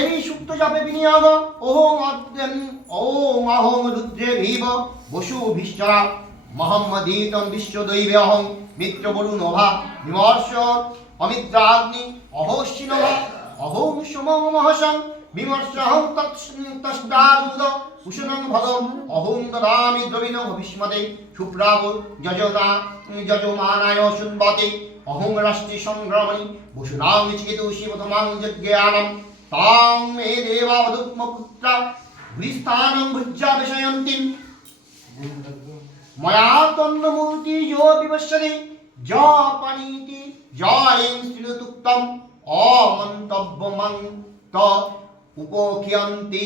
দেবী সুপ্ত জপে বিনিয়োগ ওম অহং রুদ্রে ভীব বসু ভিশ্বরা মহম্মদীতম বিশ্বদৈবে অহং মিত্র বরুণভা বিমর্ষ অমিত্রাগ্নি অহস্যিনভা অহং সমো মহসং বিমর্ষহং তস্তারুদ কুশনং ভদম অহং দদামি দ্রবিণং ভবিষ্মতে সুপ্রাব যজমানায় শুনবতে অহং রাষ্ট্রী সংগ্রামণি বসুনাং চিকেতুষি প্রথমাং যজ্ঞানম তাং মে দেবাবদুত্মপুত্রা ভূস্থানং ভুজ্জা বিষয়ন্তিম ময়া তন্নমূর্তি যো বিবশ্যতে জপানীতি জয়েন শ্রীতুক্তম অমন্তব্যমং ত উপখ্যন্তি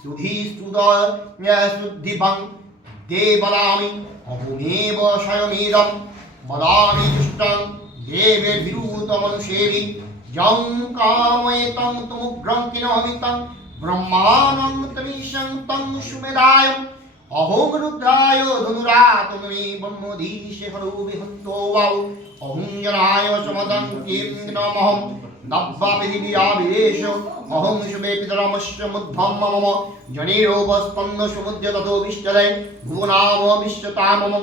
সুধিস্তুদযশুদ্ধিভং দেবলামি অহমেব স্বয়মেদম বদামি দুষ্টং দেবে বিরূতমনুষেবি যং কাময়েতং তমুগ্রং কিনহমিতং ব্রহ্মাণং তমীশং তং সুমেধায়ং অহং রুদ্রায় ধনুরাতমে ব্রহ্মধীশে হরো বিহন্তো বাউ অহং জনায় সমদং কিং নমঃ নব্বা পৃথিবীয়াবিদেশ অহং শুভে পিতরমস্য মুদ্ধম মম জনিরোপস্পন্দ সমুদ্র ততো বিশ্বদে ভুবনাম বিশ্বতামম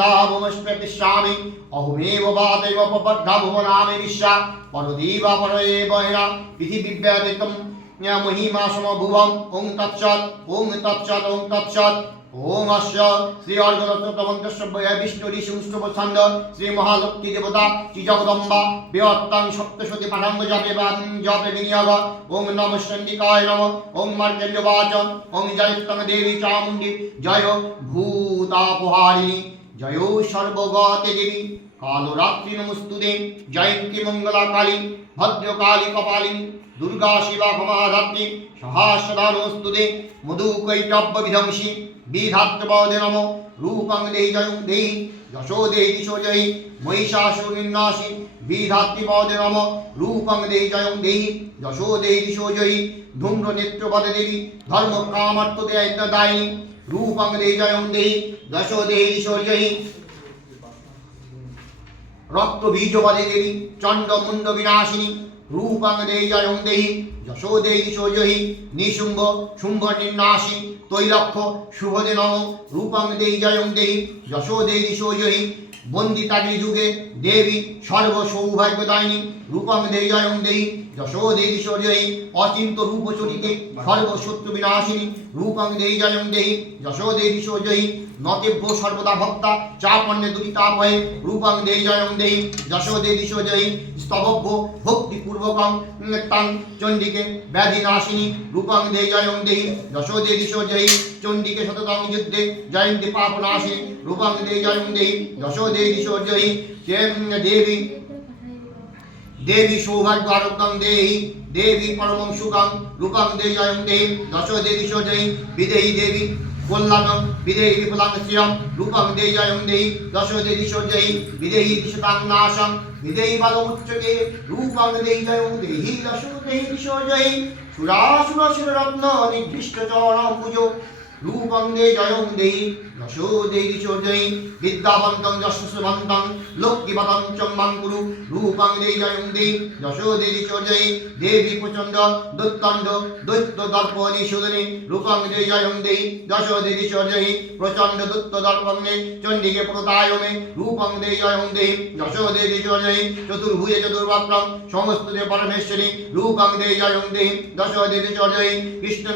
দাবমস্মে পিষ্যামি অহমেব বাদেব পবদ্ধ ভুবনামে বিশ্বা পরদীবা পরয়েব হেরা পৃথিবীব্যাদিতম মহিমা সমভুবম ওং তৎসৎ ওং তৎসৎ ওং তৎসৎ ওম অস্য শ্রী অর্ঘদত্তমন্ত্রস্য বিষ্ণুরি সংস্রবছন্দ শ্রী মহালক্ষ্মী দেবতা শ্রী জগদম্বা বৃহত্তং সপ্তশতী পাঠাঙ্গ জপে বিনিয়োগ ওং নম চণ্ডিকায় নম ওং মার্জন্যবাচ ওং জয়স্তং দেবী চামুণ্ডী জয় ভূতাপহারিণী জয় সর্বগতে দেবী কালরাত্রি নমস্তুতে জয়ন্তী মঙ্গলা কালী ভদ্রকালী কপালিনী দুর্গা শিবা ক্ষমাধাত্রী সহস্রধা নমস্তুতে মধুকৈটব্য বিধ্বংসী বিধাত্রপদে নম রূপং দেহি জয়ং দেহি যশো দেহি দিশো জয়ী মহিষাসুর নির্নাশী বিধাত্রিপদে নম রূপং দেহি জয়ং দেহি যশো দেহি দিশো জয়ী ধূম্র নেত্রপদে দেবী ধর্ম কামার্থ দায়িনী রূপং দেহি জয়ং দেহি যশো দেহি দিশো জয়ী রক্ত বীজপদে দেবী চণ্ড মুণ্ড বিনাশিনী রূপং দেহি জয়ং দেহি যশো দেহি দিশো জয়ী নিশুম্ভ শুম্ভ নির্নাশী তৈলক্ষ শুভদে নম রূপং দেহি জয়ং দেহি যশো দেহি দিশো জয়ী বন্দিতাটি যুগে দেবী সর্ব সৌভাগ্যদায়িনী রূপং দেহি জয়ং দেহি যশো দেহি দিশো জয়ী অচিন্ত রূপচরিতে সর্বশত্রু বিনাশিনী রূপং দেহি জয়ং দেহি যশো দেহি দিশো জয়ী নতেভ্য সর্বদা ভক্তা চাপন্নে দুরিতাপয়ে রূপং দেহি জয়ং দেহি যশো দেহি দিশো জয়ী স্তবভ্য ভক্তিপূর্বকং তাং চণ্ডিকে ব্যাধি নাশিনী রূপং দেহি জয়ং দেহি যশো দেহি দিশো জয়ী চণ্ডিকে শততং যুদ্ধে জয়ন্তী পাপ নাশিনী রূপং দেহি জয়ং দেহি যশো দেহি দিশো জয়ী দেবী দেবী সৌভাগ্য আরোগ্যং দেহি দেবী পরমং সুখং রূপং দেহি জয়ং দেহি যশো দেহি দিশো জয়ী বিদেহী দেবী কল্যাণং বিদেহী বিফলাং শ্রিয়ং রূপং দেহি জয়ং দেহি যশো দেহি দিশো জয়ী বিদেহী দিশতাং নাশং বিদেহী বালমুচ্যতে রূপং দেহি জয়ং দেহি যশো দেহি দিশো জয়ী সুরাসুর শিররত্ন নির্দিষ্ট চরণ পুজো রূপং দেহি জয়ং দেহি যশো দেহি দিশো জয়ী বিদ্যাবন্তং যশস্বন্তং লক্ষ্মীপদং চম্বং কুরু রূপং দেহি জয়ং দেহি যশো দেহি দিশো জয়ী দেবী প্রচণ্ড দৈত্যণ্ড দৈত্য দর্প নিশোধনে রূপং দেহি জয়ং দেহি যশো দেহি দিশো জয়ী প্রচণ্ড দৈত্য দর্পণে চণ্ডিকে প্রতায়মে রূপং দেহি জয়ং দেহি যশো দেহি দিশো জয়ী চতুর্ভুজে চতুর্বক্রং সমস্তুতে পরমেশ্বরী রূপং দেহি জয়ং দেহি যশো দেহি দিশো জয়ী কৃষ্ণ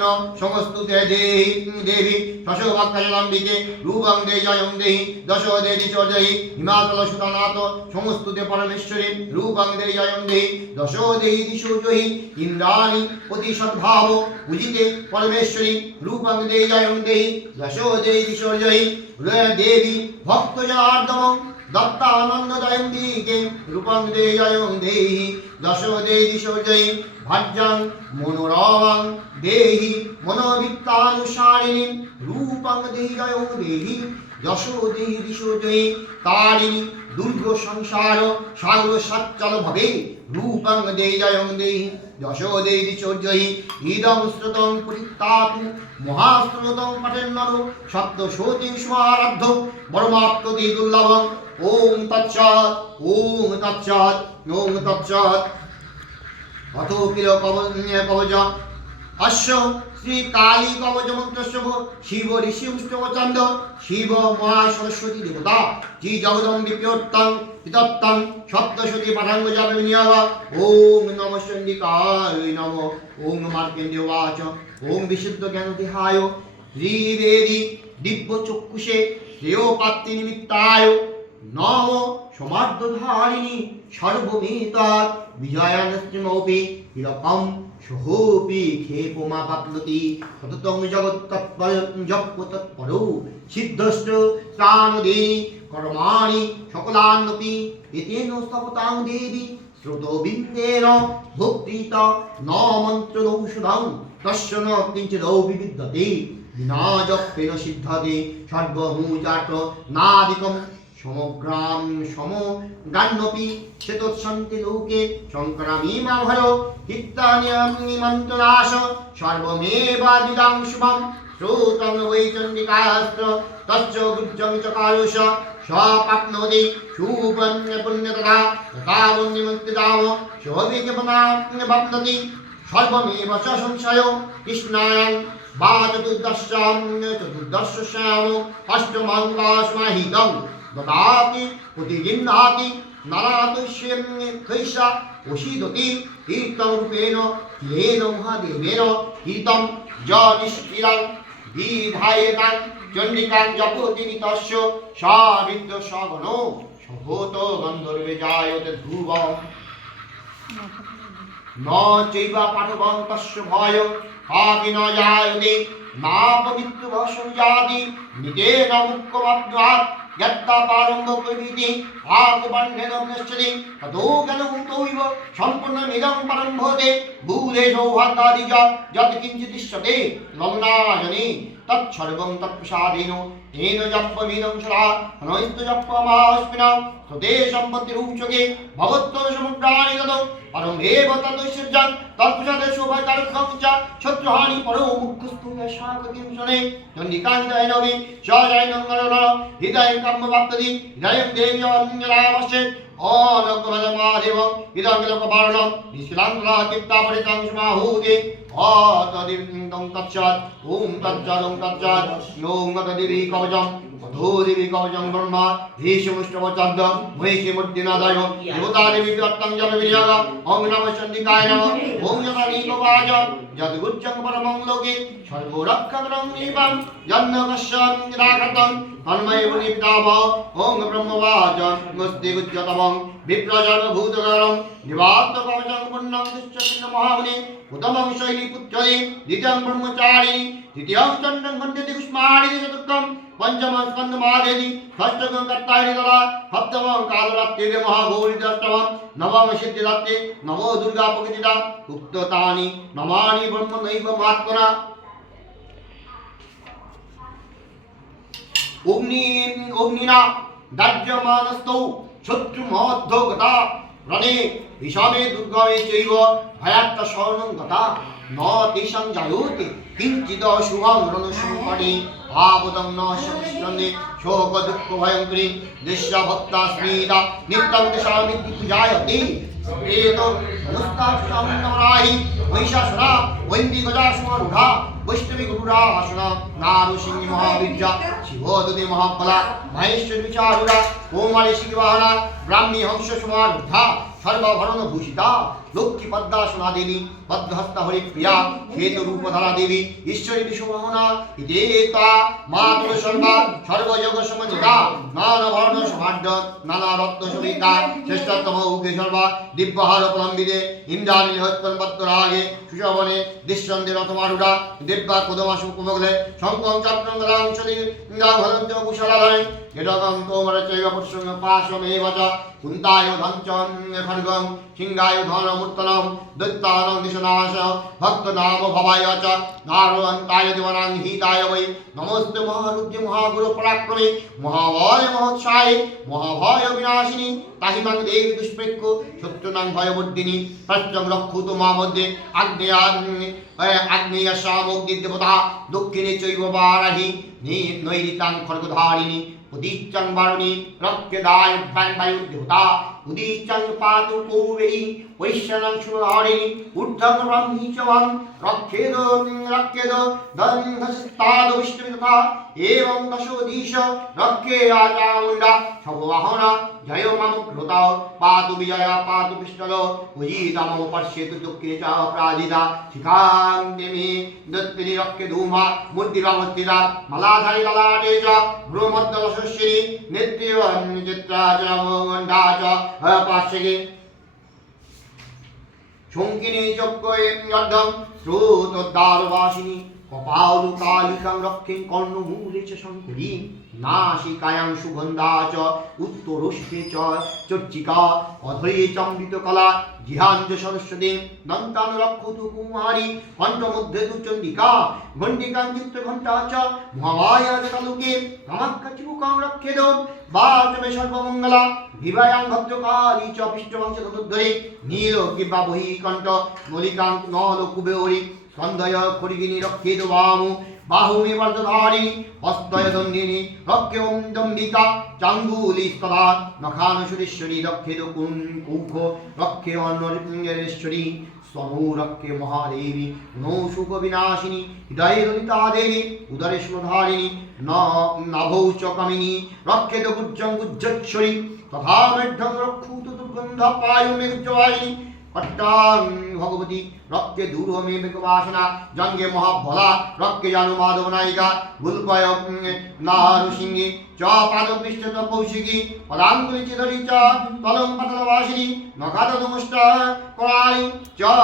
সমস্তুতে দেহি দেবী শশোভক্তাম্বিকে রূপং দেহি জয়ং দেহি যশো দেহি দিশো জয়ী হিমাচল সুতনাথ সমস্তুতে পরমেশ্বরী রূপং দেহি জয়ং দেহি যশো দেহি দিশো জয়ী ইন্দ্রাণী অতি সদ্ভাব পূজিতে পরমেশ্বরী রূপং দেহি জয়ং দেহি যশো দেহি দিশো জয়ী দেবী ভক্ত জনার্দন দত্তানন্দদয়ন্তিকে রূপং দেহি জয়ং দেহি যশো দেহি দিশো জয়ী ভাজ্যং মনোরমং দেহি মনোবিত্তানুসারিণী রূপং দেহি জয়ং দেহি যশো দেহি দিশো জয়ী তারিণী দুর্গ সংসার সাগর সচ্চল ভবে রূপং দেহি জয়ং দেহি যশো দেহি দিশো জয়ী ইদং শ্রুতং পরিত্যাপু মহাশ্রুতং পঠেন্নর সপ্তশতী স্মারাধ্য পরমাপ্ততি দুর্লভং ওম তৎসৎ ওম তৎসৎ ওম তৎসৎ। অথ কিল কবচ অশ্ব শ্রী কালী কবচ মন্ত্রস্য শিব ঋষি উষ্টব চন্দ শিব মহা সরস্বতী দেবতা শ্রী জগদম্বি প্রিয়োত্তম পিতত্তম সপ্তশতী পাঠাঙ্গ জপ বিনিয়োগ ওম নম চণ্ডিকায় নম ওম মার্কেন্দ্র বাচ ওম বিশুদ্ধ জ্ঞান দেহায় ত্রিবেদী দিব্য চক্ষুষে শ্রেয় প্রাপ্তি নিমিত্তায় নম সমার্ধধারিণী সর্বমেতার বিজয়ানস্ত্রিমৌপি বিরকম সহোপি ক্ষেপমা পাপ্লতি ততং জগৎতৎপরো সিদ্ধস্ত ত্রাণদেহি কর্মাণি সকলান্নপি এতেন স্তবতাং দেবী শ্রুতবিন্দেন ভক্তিত ন মন্ত্রদৌষধং তস্য ন কিঞ্চিদৌ বিবিদ্যতে বিনা জপেন সিদ্ধতে সর্বমূচাট নাদিকম সমগ্রাম সমগান্নপি চেতোৎসন্তি লোকে সংক্রামিমাভর হিত্তানিমন্ত্রনাশ সর্বমেবাদিদাং শুভম শ্রোতং বৈ চণ্ডিকাস্ত্র তস্য গুজ্জং চকারুষ স্বপ্নোতি শুভং পুণ্যতথা তথাবন্নিমন্ত্রিতাম শুভবিজ্ঞাপনাপ্নতি সর্বমেব চ সংশয় কৃষ্ণায়ং বা চতুর্দশ্যাম অষ্টমং বা স্মাহিতং দদাতি প্রতিগৃহ্ণাতি নারাতুষ্যেন কৈশা ওষিদতি কীর্তন রূপেণ কিলেন মহাদেবেন কীর্তন য নিষ্কিলাং বিধায়েতাং চণ্ডিকাং জপতি নিতস্য সাবিদ্য সগণ সভূত গন্ধর্বে জায়তে ধ্রুবম ন চৈবা পাঠবং তস্য ভয় কাপি ন জায়তে নাপবিত্র সংজাতি নিতেন মুখ্যমাপ্নুয়াৎ यत्ता पारंभो प्रभृति आगुबन्धेन नश्यति ततो गणभूतोइव सम्पूर्णमिदं परं भवते भूरे सौभाग्यादिज यत् किञ्चिदिष्यते लग्नाजने तत्सर्वं तत्प्रसादेन तेन जप्यमिदं सदा अनैस्तजप्यमास्मिनं तते सम्पत्तिरुच्यते भवत्तरसमुद्राणि ततो परमेव तत्सृजं तत्प्रसादे सौभाग्यकारकं च शत्रुहानि परो मुख्यस्तु यशाकतिं शने चण्डिकान्तय नमे शजयनं नरन हृदयं कर्मवाप्तति हृदयं देव्यञ्जलावश्ये अनकमलमादेवं इदं लोकपारणं निष्कलान्तरा चित्तापरितं समाहूते तदिन्दं तत्सत् ॐ तत्सदं तत्सत् ॐ तदिवि कवचं अधोदेवी कवचं ब्रह्मा भीष्मष्टवचन्द महिषीमूर्तिनादाय देवतादेवी दत्तं जपविनियोग ॐ नमः चण्डिकाय नमः ॐ यतनीकवाच यद्गुज्जं परमं लोके सर्वरक्षकं निपं यन्नकश्यं निराकृतं तन्मयैव निपितामः ॐ ब्रह्मवाच नमस्ते गुज्जतमं विप्रजनभूतकरं निवात्तकवचं पुण्यं दुश्चन्द्रमहामुनि उत्तमं शैलीपुत्रदे द्वितीयं ब्रह्मचारिणी तृतीयं चण्डं खण्डति कुष्माणि चतुर्थं पंचमं स्कन्दमादेति षष्ठं कर्तायि तदा सप्तमं कालरात्रिरे महागौरीदष्टमं नवमं सिद्धिदात्रे नवो दुर्गा प्रकृतिदा उक्ततानि नमानि ब्रह्मणैव महात्मना ओम्निना दाज्यमानस्तौ शत्रुमहोद्धगता रणे विषमे दुर्गमे चैव भयात्त शरणं गता न तेषां जायोते किञ्चित् शुभं रणसङ्कटे आपदं न शक्ष्यन्ते शोक दुःख भयङ्करी दृश्यभक्तास्मिता नित्यं तेषामिति जायते एतो धनुस्ताक्षामराहि महिषासुरा वैन्दिगजासुरूढा वैष्णवी गुरुरासना नारुसिंह महावीर्या शिवोदति महाबला महेश्वरी विचारुरा कोमारी शिवाहना ब्राह्मी हंस समारूढा सर्वभरण भूषिता लक्ष्मी पद्मासना देवी पद्महस्ता हरिप्रिया हेतु रूपधरा देवी ईश्वरी विश्वमोहना इदेता मातृ सर्वा सर्वजग समन्विता नाना वर्ण समाढ्य नाना रत्न समेता श्रेष्ठतम उग्र सर्वा दिव्यहार प्रलंबिते इंद्राणी हस्तन पद्मरागे सुशोभने दिश्यन्ते रथमारूढा दिव्या कुदमासु कुमगले शंखं चक्रं गदां चलि इंद्राभरन्त्य कुशलालय यदगं तोमरचैव पुष्पं पाशमेव च कुन्ताय धञ्चं खड्गं सिंहाय धनमुत्तलं दत्तानं दिशनाश भक्तनाम भवाय च नारवन्ताय दिवनां हिताय वै नमस्ते महारुद्र महागुरु पराक्रमे महाभय महोत्साहे महाभय विनाशिनी ताहिमां देवी दुष्प्रेक्ष शत्रुनां भयवर्धिनी प्रत्यं रक्षतु मामध्ये आग्नेय सामग्री देवता दक्षिणे चैव वाराहि नैऋतां खड्गधारिणी उदीच्यं वारुणी रक्तदाय वायु देवता उदीच्यं पातु कौवेरी वैश्यनं शुभधारिणी ऊर्ध्वं ब्रह्मी च वं रक्षेदो दन्धस्तादो विष्णुतथा एवं दशो दिश रक्षे आचामुण्डा शववाहना जय मम कृता पातु विजया पातु विष्णुलो उजिता मम पश्येतु दुःखे च प्रादिता शिखान्तिमे दत्तिनि रक्षे धूमा मूर्तिभावस्थिता मलाधारि ललाटे च भ्रूमध्यदशस्यि नित्यं चित्रा च गन्धा च पार्श्वे शङ्किनी चक्रेन्द्रं श्रोतोद्धारवासिनी कपालुकालिकां रक्षें कर्णमूले च शङ्करी नासिकायां सुगन्धा च उत्तरोष्ठे च चर्चिका अधरे चमृतकला जिहाञ्च सरस्वती दन्तान् रक्षतु कुमारी कण्ठमध्ये तु चण्डिका घण्टिकां चित्रघण्टा च महामाया च तालुके कामाख्याचिबुकां रक्षेत् वाचमे सर्वमङ्गला विवायां भद्रकाली च पृष्ठवंश तदुद्धरे नीलग्रीवा बहि कण्ठ नलिकां नलकुबेरी स्कन्धय खड्गिनी रक्षेत् वामो बाहुमे वर्धधारिणी हस्तय दण्डिनी रक्षों दम्बिका चाङ्गुलीस्तदा नखानुसुरेश्वरी रक्षेत् कुङ्कुख रक्षे अन्नरेश्वरी स्वनो रक्षे महादेवी नो सुखविनाशिनी हृदये ललिता देवी उदरे स्मधारिणी नभौ च कमिनी रक्षेत् गुज्जं गुज्जेश्वरी तथा मेढ्ढं रक्षुतु दुर्गन्धपायुमे गुज्जवाहिनी कट्टां भगवती रक्के दूरमे मेघवासना जंगे महाबला रक्के जानु माधव नायिका गुल्पय नारुसिंही च पादपृष्ठत कौशिकी पदांगुली चिधरी च तलं पतलवासिनी नखादमुष्टा कराळी च